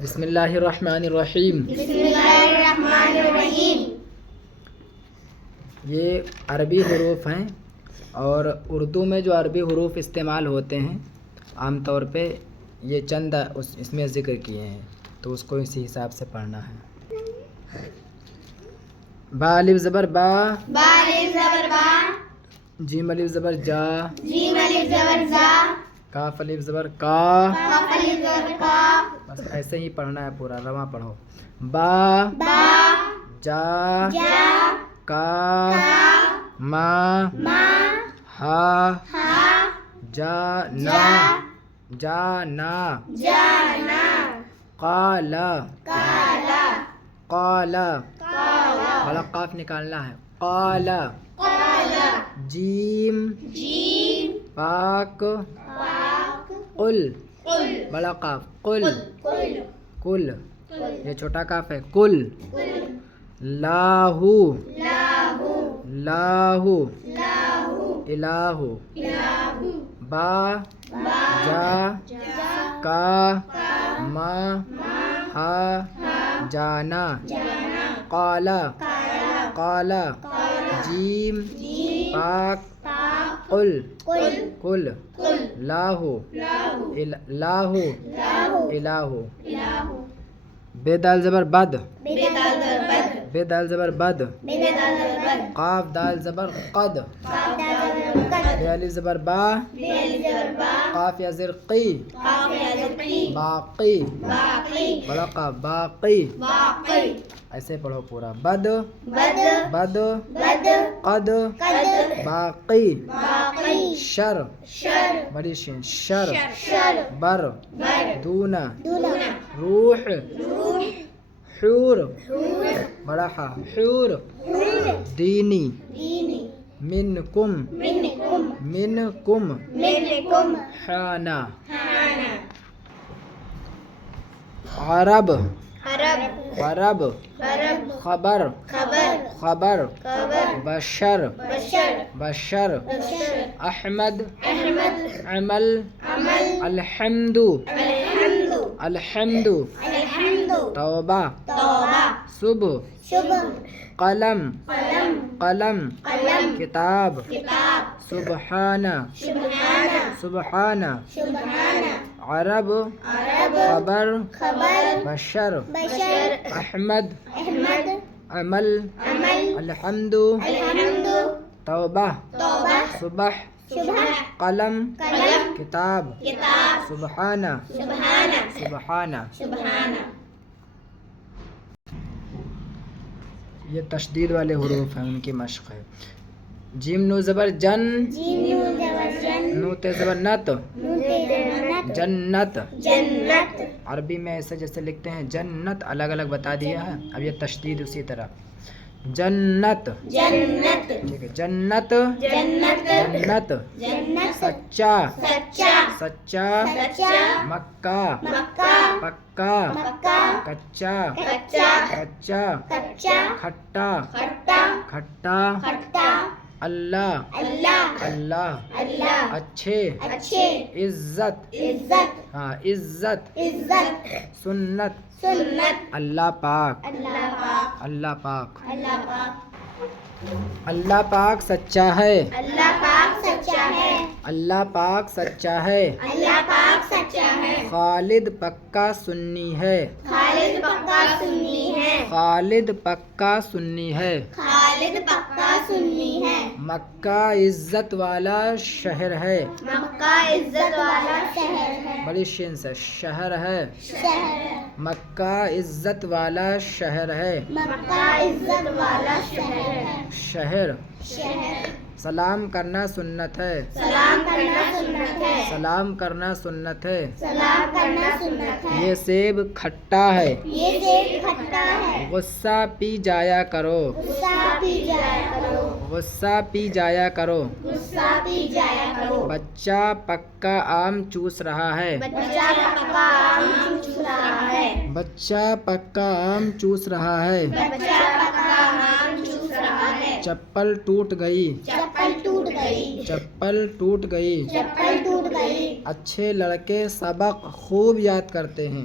بسم اللہ الرحمن الرحیم. بسم اللہ الرحمن الرحیم. یہ عربی حروف ہیں اور اردو میں جو عربی حروف استعمال ہوتے ہیں عام طور پہ یہ چند اس میں ذکر کیے ہیں، تو اس کو اسی حساب سے پڑھنا ہے. با الف زبر با، با الف زبر با، جیم الف زبر جا، جیم الف زبر زا، کاف الف زبر کا. کاف الف زبر کا. بس ایسے ہی پڑھنا ہے پورا، رواں پڑھو. با، با، جا، جا، کا، کا، ما، ما، ہا، ہا، جانا، جانا، جانا، قالا، کالا، قالا، کالا، بڑا قاف نکالنا ہے. قالا، کالا، جیم، جیم، پاک، پاک، قل، قل، بڑا قاف، قل، قل، کل، یہ چھوٹا قاف ہے. کل، قل، لاہو، لاہو، لاہو، لاہو، الہ. لاہو، با، با، جا، جا، کا، کا، ما، ما، ہا، ہا، جانا، جانا، قالا، کالا، قالا، کالا، جیم، جیم، پاک، پاک، قل، قل، کل، قل، لاہو، لاہو، لاہو، لاہو، الہ. لاہو. بے دال زبر بد، بے دال زبر بد، بے دال زبر بد، بے دال زبر بد، قاف دال زبر قد، قاف دال زبر قد، بے الف زبر با، بے الف زبر با، قاف یا زر قی، قاف یا زر قی، باقی، باقی، بڑا قاف، باقی. باقی. ایسے پڑھو پورا. بد، بد، بد، بد، قد، قد، باقی. باقی. شر، شر، بڑی شین، شر. شر، بر، بر، دونا. دونا. روح، روح، حور، حور، بڑا ہا، حور. حور. دینی، دینی، منکم، منکم، منکم. منکم، حانا. حانا. عرب، عرب، عرب. عرب، خبر، خبر، خبر. خبر. بشر، بشر، بشر. بشر. احمد، احمد، عمل. عمل. الحمد، الحمد، الحمد. الحمد. توبہ، توبہ. صبح. صبح، قلم، قلم، قلم. قلم. کتاب، کتاب. سبحانہ، سبحانہ، سبحانہ. سبحانہ. عرب، عرب، خبر. خبر. بشر، بشر. احمد، احمد، عمل. عمل. الحمد، الحمد. توبہ. توبہ. صبح، صبح. قلم. قلم. کتاب، کتاب. سبحانہ، سبحانہ، سبحانہ. سبحانہ. یہ تشدید والے حروف ہیں، ان کی مشق ہے. جیم نو زبر جن، جیم نون زبر جن، نو تے زبر نت، نون تے زبر نت، جنت. جنت. عربی میں ایسے جیسے لکھتے ہیں جنت، الگ الگ بتا دیا ہے. اب یہ تشدید اسی طرح. جنت، جنت، ٹھیک ہے. جنت، جنت، جنت. جنت. سچا، سچا، سچا. سچا. مکہ، مکہ، پکا. مکہ. کچا، کچا، کچا. کچا. کھٹا، کھٹا، کھٹا. کھٹا. اللہ، اللہ، اللہ. اللہ. اچھے، اچھے. عزت. عزت، ہاں، عزت. عزت. سنت، سنت. اللہ پاک، اللہ پاک، اللہ پاک. اللہ پاک. اللہ پاک سچا ہے، اللہ پاک سچا ہے، اللہ پاک سچا ہے. اللہ پاک سچا ہے. خالد پکا سنی ہے، خالد پکا سنی ہے، خالد پکا سنی ہے. خالد پکا سنی ہے. مکہ عزت والا شہر ہے، مکہ عزت والا شہر ہے، بڑی شین سے، شہر ہے. شہر. مکہ عزت والا شہر ہے، مکہ عزت والا شہر ہے، شہر. شہر. سلام کرنا سنت ہے، سلام کرنا سنت ہے، سلام کرنا سنت ہے. سلام کرنا سنت ہے. یہ سیب کھٹا ہے، یہ سیب کھٹا ہے، غصہ پی جایا کرو، غصہ پی جایا کرو، غصہ پی جایا کرو. غصہ پی جایا کرو. بچہ پکا آم چوس رہا ہے، بچہ پکا آم چوس رہا ہے، بچہ پکا آم چوس رہا ہے. بچہ پکا آم چوس رہا ہے. چپل ٹوٹ گئی، چپل ٹوٹ گئی، چپل ٹوٹ گئی. چپل ٹوٹ گئی. اچھے لڑکے سبق خوب یاد کرتے ہیں،